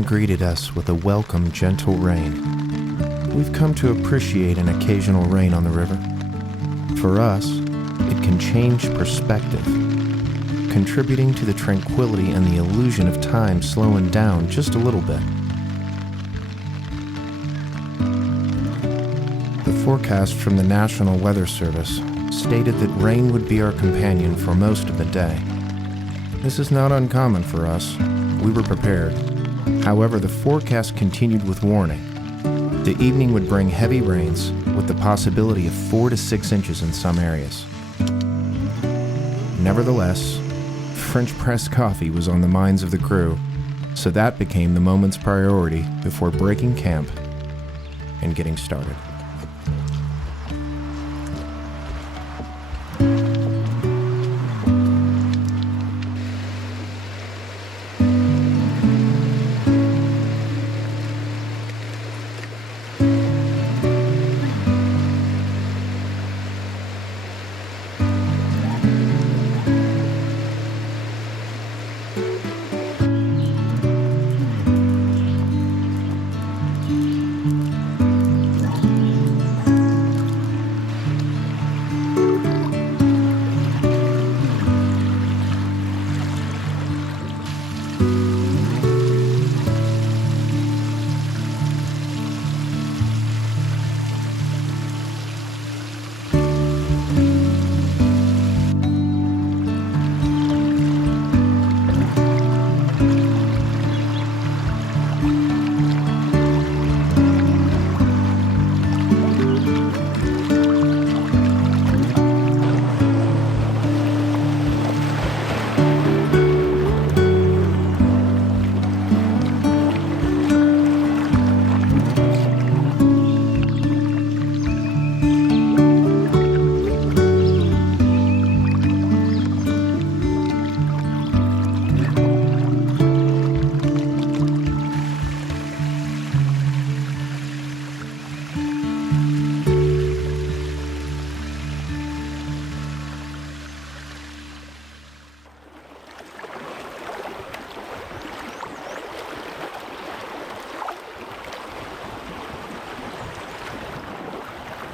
morning greeted us with a welcome, gentle rain. We've come to appreciate an occasional rain on the river. For us, it can change perspective, contributing to the tranquility and the illusion of time slowing down just a little bit. The forecast from the National Weather Service stated that rain would be our companion for most of the day. This is not uncommon for us. We were prepared. However, the forecast continued with warning. The evening would bring heavy rains with the possibility of 4 to 6 inches in some areas. Nevertheless, French press coffee was on the minds of the crew, so that became the moment's priority before breaking camp and getting started.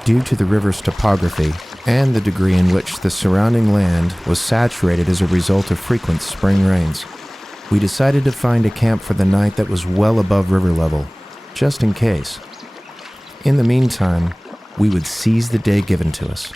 Due to the river's topography and the degree in which the surrounding land was saturated as a result of frequent spring rains, we decided to find a camp for the night that was well above river level, just in case. In the meantime, we would seize the day given to us.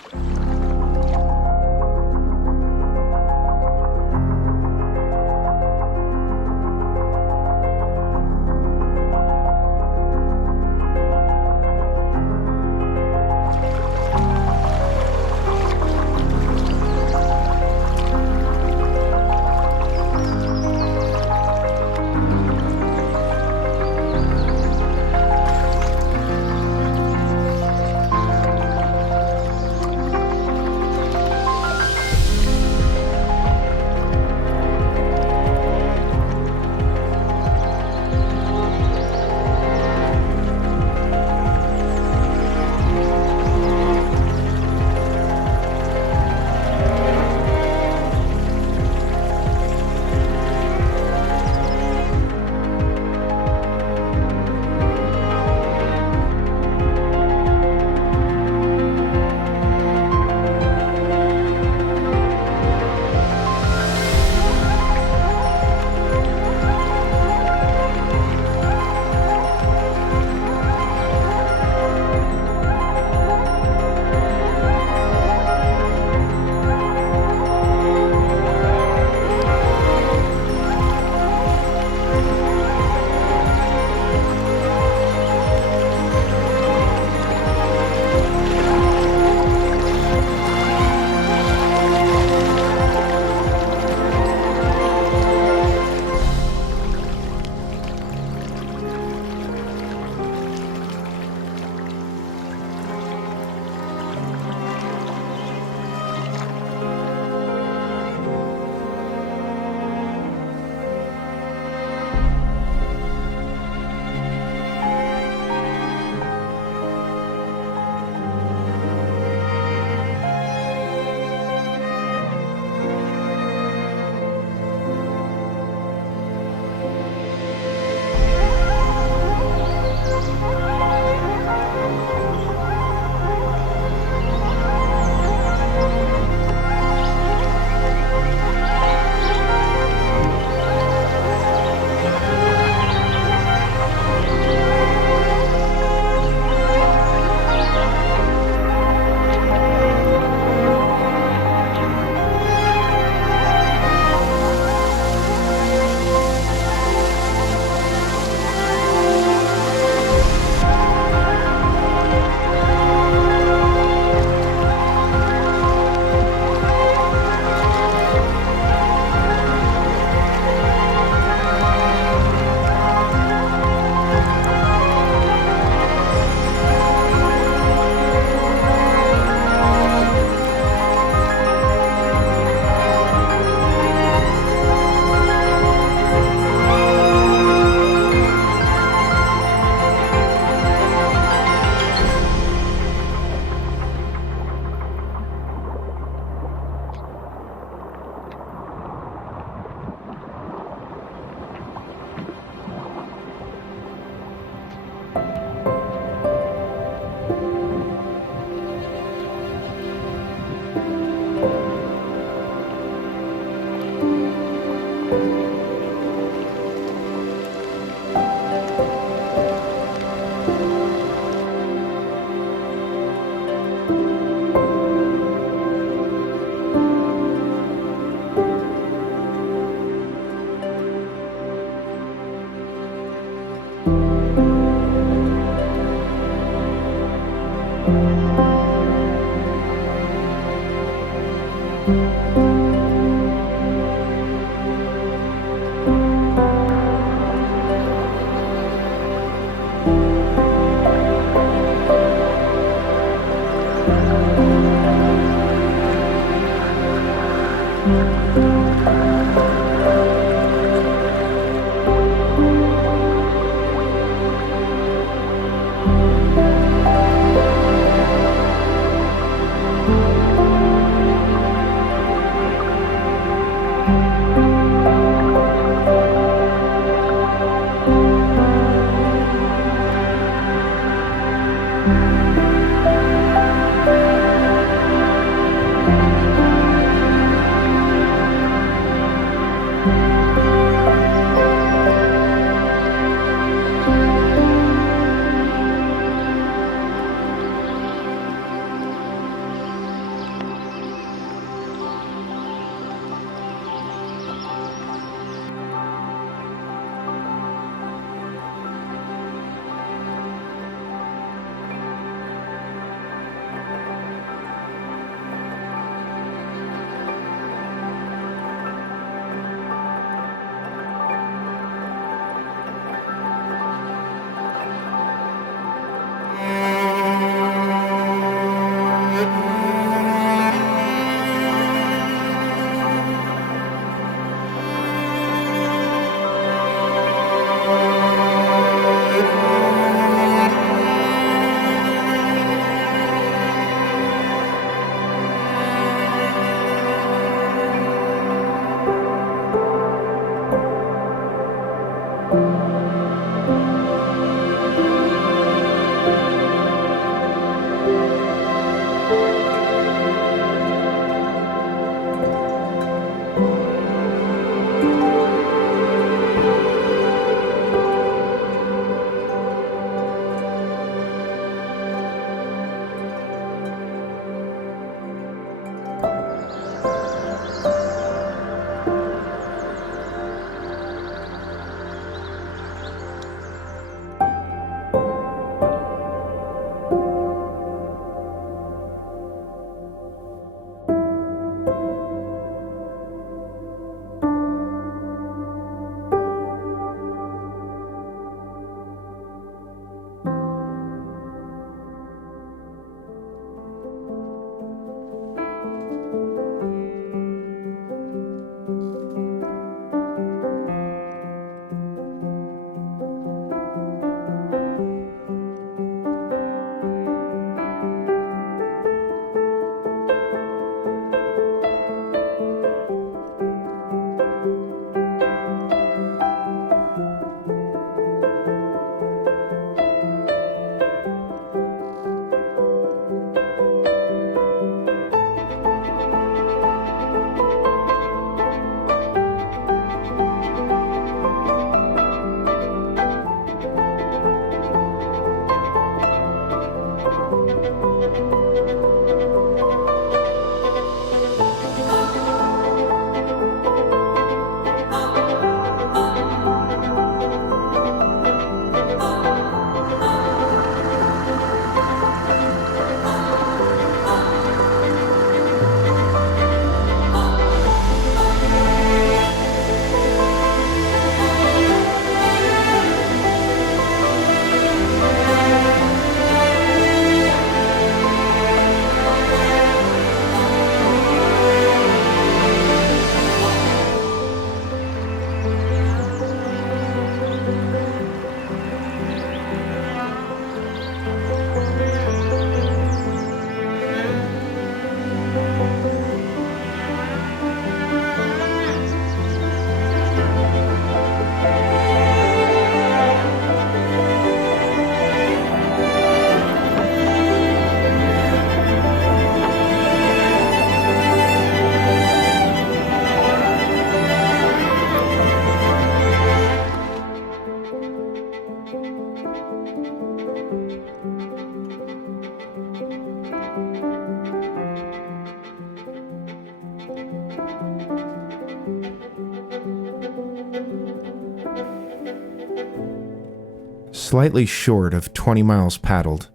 Slightly short of 20 miles paddled,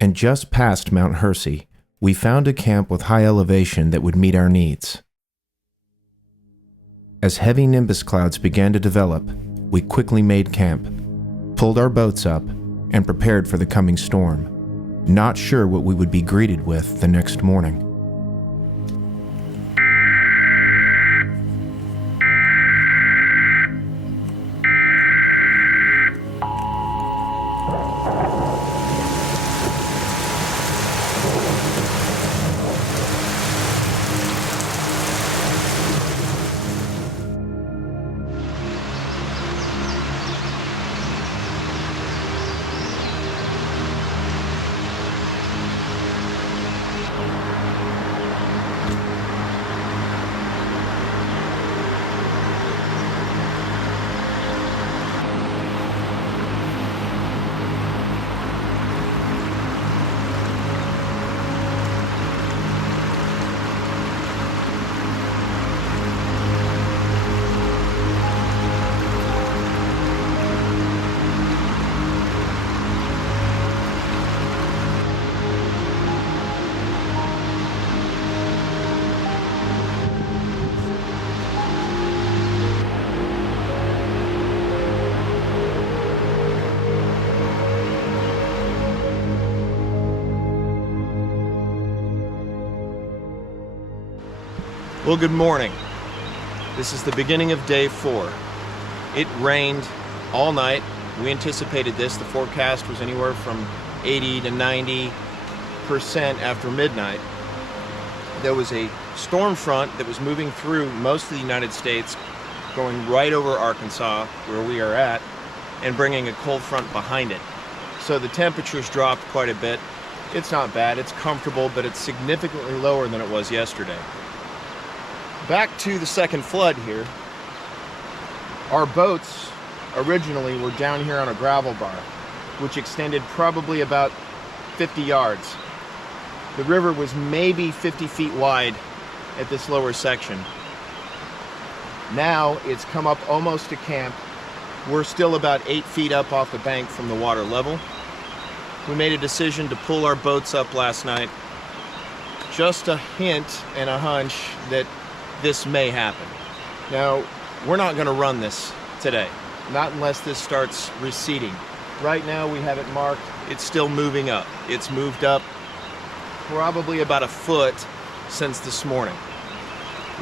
and just past Mount Hersey, we found a camp with high elevation that would meet our needs. As heavy nimbus clouds began to develop, we quickly made camp, pulled our boats up, and prepared for the coming storm, not sure what we would be greeted with the next morning. Well, good morning. This is the beginning of day 4. It rained all night. We anticipated this. The forecast was anywhere from 80 to 90% after midnight. There was a storm front that was moving through most of the United States, going right over Arkansas, where we are at, and bringing a cold front behind it. So the temperatures dropped quite a bit. It's not bad, it's comfortable, but it's significantly lower than it was yesterday. Back to the second flood here. Our boats originally were down here on a gravel bar, which extended probably about 50 yards. The river was maybe 50 feet wide at this lower section. Now it's come up almost to camp. We're still about 8 feet up off the bank from the water level. We made a decision to pull our boats up last night. Just a hint and a hunch that this may happen. Now, we're not going to run this today, not unless this starts receding. Right now we have it marked. It's still moving up. It's moved up probably about a foot since this morning.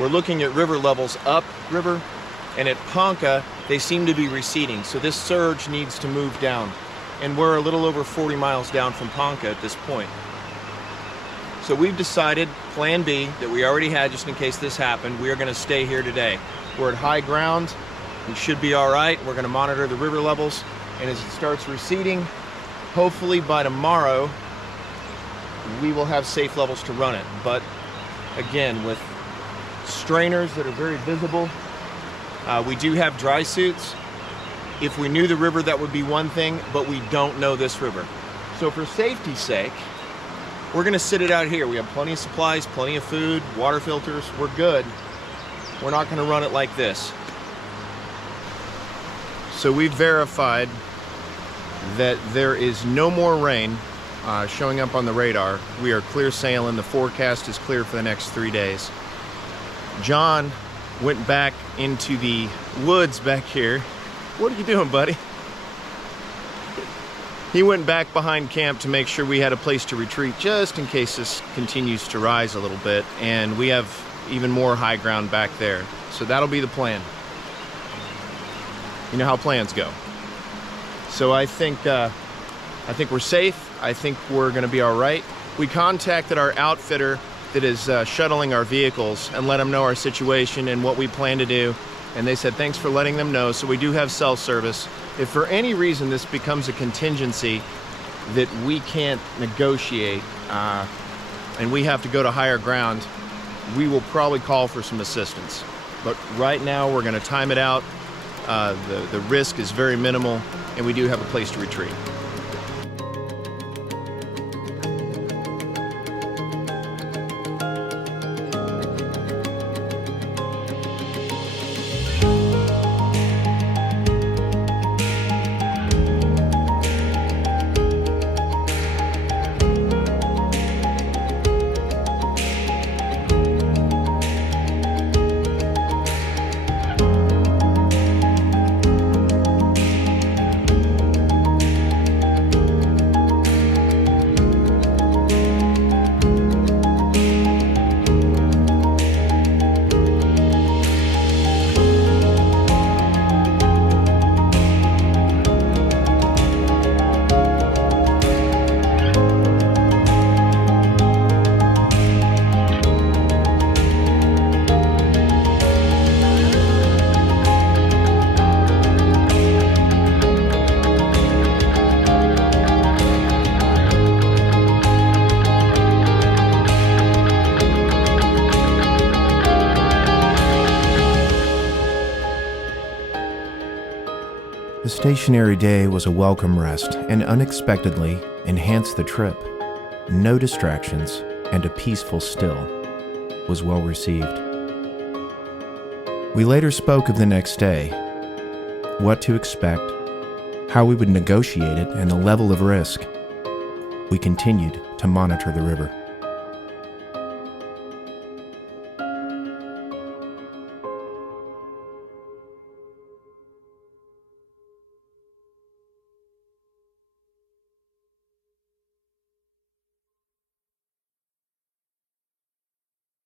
We're looking at river levels upriver, and at Ponca they seem to be receding, so this surge needs to move down, and we're a little over 40 miles down from Ponca at this point. So we've decided, plan B, that we already had just in case this happened, we are going to stay here today. We're at high ground. We should be all right. We're going to monitor the river levels, and as it starts receding, hopefully by tomorrow, we will have safe levels to run it. But again, with strainers that are very visible, we do have dry suits. If we knew the river, that would be one thing, but we don't know this river. So for safety's sake, we're going to sit it out here. We have plenty of supplies, plenty of food, water filters. We're good. We're not going to run it like this. So we've verified that there is no more rain showing up on the radar. We are clear sailing. The forecast is clear for the next 3 days. John went back into the woods back here. What are you doing, buddy? He went back behind camp to make sure we had a place to retreat just in case this continues to rise a little bit, and we have even more high ground back there. So that'll be the plan. You know how plans go. So I think we're safe. I think we're going to be all right. We contacted our outfitter that is shuttling our vehicles and let them know our situation and what we plan to do. And they said, thanks for letting them know. So we do have cell service. If for any reason this becomes a contingency that we can't negotiate and we have to go to higher ground, we will probably call for some assistance. But right now we're going to time it out. The risk is very minimal, and we do have a place to retreat. stationary day was a welcome rest and unexpectedly enhanced the trip. No distractions and a peaceful still was well received. We later spoke of the next day, what to expect, how we would negotiate it, and the level of risk. We continued to monitor the river.